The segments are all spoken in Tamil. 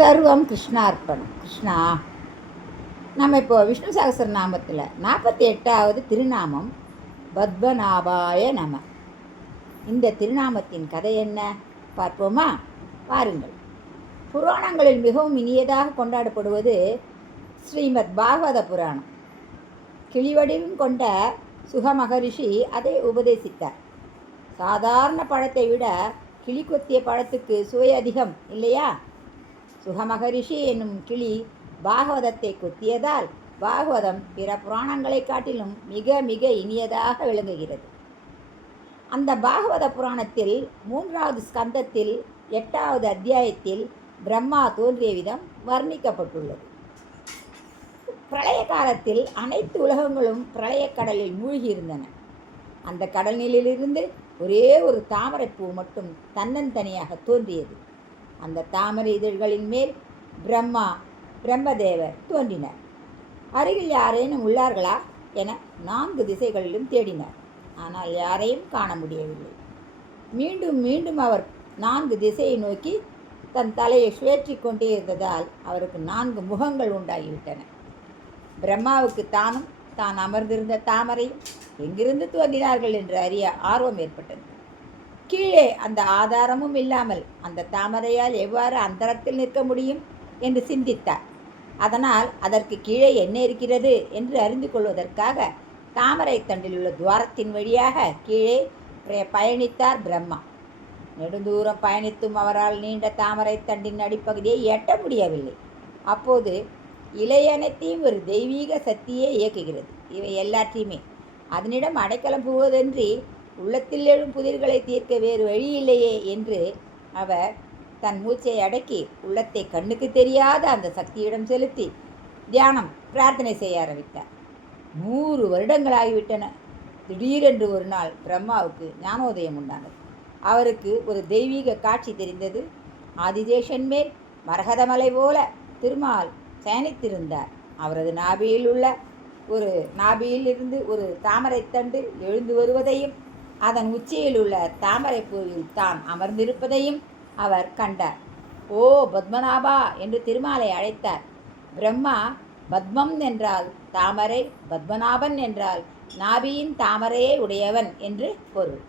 சர்வம் கிருஷ்ணார்ப்பணம். கிருஷ்ணா, நம்ம இப்போ விஷ்ணு சகஸ்ரநாமத்தில் 48வது திருநாமம் பத்மநாபாய நம. இந்த திருநாமத்தின் கதை என்ன பார்ப்போமா? பாருங்கள். புராணங்களில் மிகவும் இனியதாக கொண்டாடப்படுவது ஸ்ரீமத் பாகவத புராணம். கிளிவடிவும் கொண்ட சுகமகரிஷி அதை உபதேசித்தார். சாதாரண பழத்தை விட கிளி கொத்திய பழத்துக்கு சுவை அதிகம் இல்லையா? சுகமகரிஷி என்னும் கிளி பாகவதத்தை கொத்தியதால் பாகவதம் பிற புராணங்களை காட்டிலும் மிக மிக இனியதாக விளங்குகிறது. அந்த பாகவத புராணத்தில் 3வது ஸ்கந்தத்தில் 8வது அத்தியாயத்தில் பிரம்மா தோன்றிய விதம் வர்ணிக்கப்பட்டுள்ளது. பிரளய காலத்தில் அனைத்து உலகங்களும் பிரளயக்கடலில் மூழ்கியிருந்தன. அந்த கடல் நீரிலிருந்து ஒரே ஒரு தாமரைப்பூ மட்டும் தன்னந்தனியாக தோன்றியது. அந்த தாமரை இதழ்களின் மேல் பிரம்மதேவர் தோன்றினார். அருகில் யாரேனும் உள்ளார்களா என 4 திசைகளிலும் தேடினார். ஆனால் யாரையும் காண முடியவில்லை. மீண்டும் மீண்டும் அவர் 4 திசையை நோக்கி தன் தலையை சுழற்றி கொண்டே இருந்ததால் அவருக்கு 4 முகங்கள் உண்டாகிவிட்டன. பிரம்மாவுக்கு தான் அமர்ந்திருந்த தாமரையும் எங்கிருந்து தோன்றினார்கள் என்று அறிய ஆர்வம் ஏற்பட்டது. கீழே அந்த ஆதாரமும் இல்லாமல் அந்த தாமரையால் எவ்வாறு அந்தரத்தில் நிற்க முடியும் என்று சிந்தித்தார். அதனால் அதற்கு கீழே என்ன இருக்கிறது என்று அறிந்து கொள்வதற்காக தாமரை தண்டில் உள்ள துவாரத்தின் வழியாக கீழே பயணித்தார் பிரம்மா. நெடுந்தூரம் பயணித்தும் அவரால் நீண்ட தாமரை தண்டின் அடிப்பகுதியை எட்ட முடியவில்லை. அப்போது இலையனைத்தையும் ஒரு தெய்வீக சக்தியே இயக்குகிறது. இவை எல்லாற்றையுமே அதனிடம் அடைக்கலம் புகுவதன்றி உள்ளத்தில் எழும் புதிர்களை தீர்க்க வேறு வழியில்லையே என்று அவர் தன் மூச்சை அடக்கி உள்ளத்தை கண்ணுக்கு தெரியாத அந்த சக்தியிடம் செலுத்தி தியானம் பிரார்த்தனை செய்ய ஆரம்பித்தார். 100 வருடங்களாகிவிட்டன. திடீரென்று ஒரு நாள் பிரம்மாவுக்கு ஞானோதயம் உண்டானது. அவருக்கு ஒரு தெய்வீக காட்சி தெரிந்தது. ஆதிசேஷன் மேல் மரகதமலை போல திருமால் சயனித்திருந்தார். அவரது நாபியிலிருந்து ஒரு தாமரைத்தண்டு எழுந்து வருவதையும் அதன் உச்சியில் உள்ள தாமரை பூவில் தான் அமர்ந்திருப்பதையும் அவர் கண்டார். ஓ பத்மநாபா என்று திருமாலை அழைத்தார். பிரம்மா பத்மம் என்றால் தாமரை, பத்மநாபன் என்றால் நாபியின் தாமரையே உடையவன் என்று பொருள்.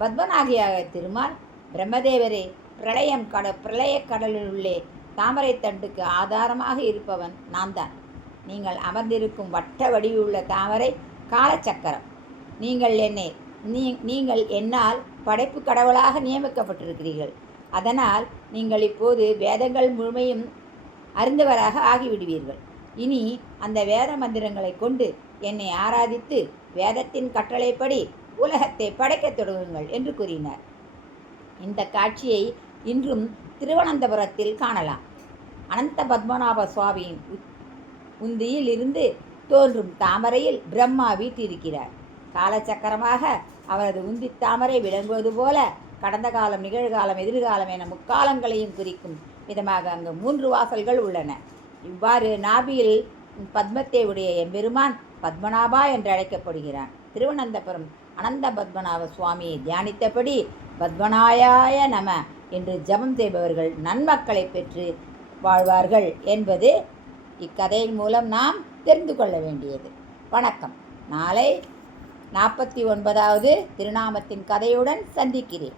பத்மநாகியாக திருமால், பிரம்மதேவரே, பிரளய கடலிலுள்ளே தாமரை தண்டுக்கு ஆதாரமாக இருப்பவன் நான் தான். நீங்கள் அமர்ந்திருக்கும் வட்ட வடிவுள்ள தாமரை காலச்சக்கரம். நீங்கள் என்னால் படைப்பு கடவுளாக நியமிக்கப்பட்டிருக்கிறீர்கள். அதனால் நீங்கள் இப்போது வேதங்கள் முழுமையும் அறிந்தவராக ஆகிவிடுவீர்கள். இனி அந்த வேத மந்திரங்களை கொண்டு என்னை ஆராதித்து வேதத்தின் கட்டளைப்படி உலகத்தை படைக்கத் தொடங்குங்கள் என்று கூறினார். இந்த காட்சியை இன்றும் திருவனந்தபுரத்தில் காணலாம். அனந்த பத்மநாப சுவாமியின் உந்தியில் இருந்து தோன்றும் தாமரையில் பிரம்மா வீற்றிருக்கிறார். காலச்சக்கரமாக அவரது உந்தி தாமரை விளங்குவது போல கடந்த காலம், நிகழ்காலம், எதிர்காலம் என முக்காலங்களையும் குறிக்கும் விதமாக அங்கு 3 வாசல்கள் உள்ளன. இவ்வாறு நாபியில் பத்மத்தை உடைய எம்பெருமான் பத்மநாபா என்று அழைக்கப்படுகிறான். திருவனந்தபுரம் அனந்த பத்மநாப சுவாமியை தியானித்தபடி பத்மநாயாய நம என்று ஜபம் செய்பவர்கள் நன்மக்களை பெற்று வாழ்வார்கள் என்பது இக்கதையின் மூலம் நாம் தெரிந்து கொள்ள வேண்டியது. வணக்கம். நாளை 49வது திருநாமத்தின் கதையுடன் சந்திக்கிறேன்.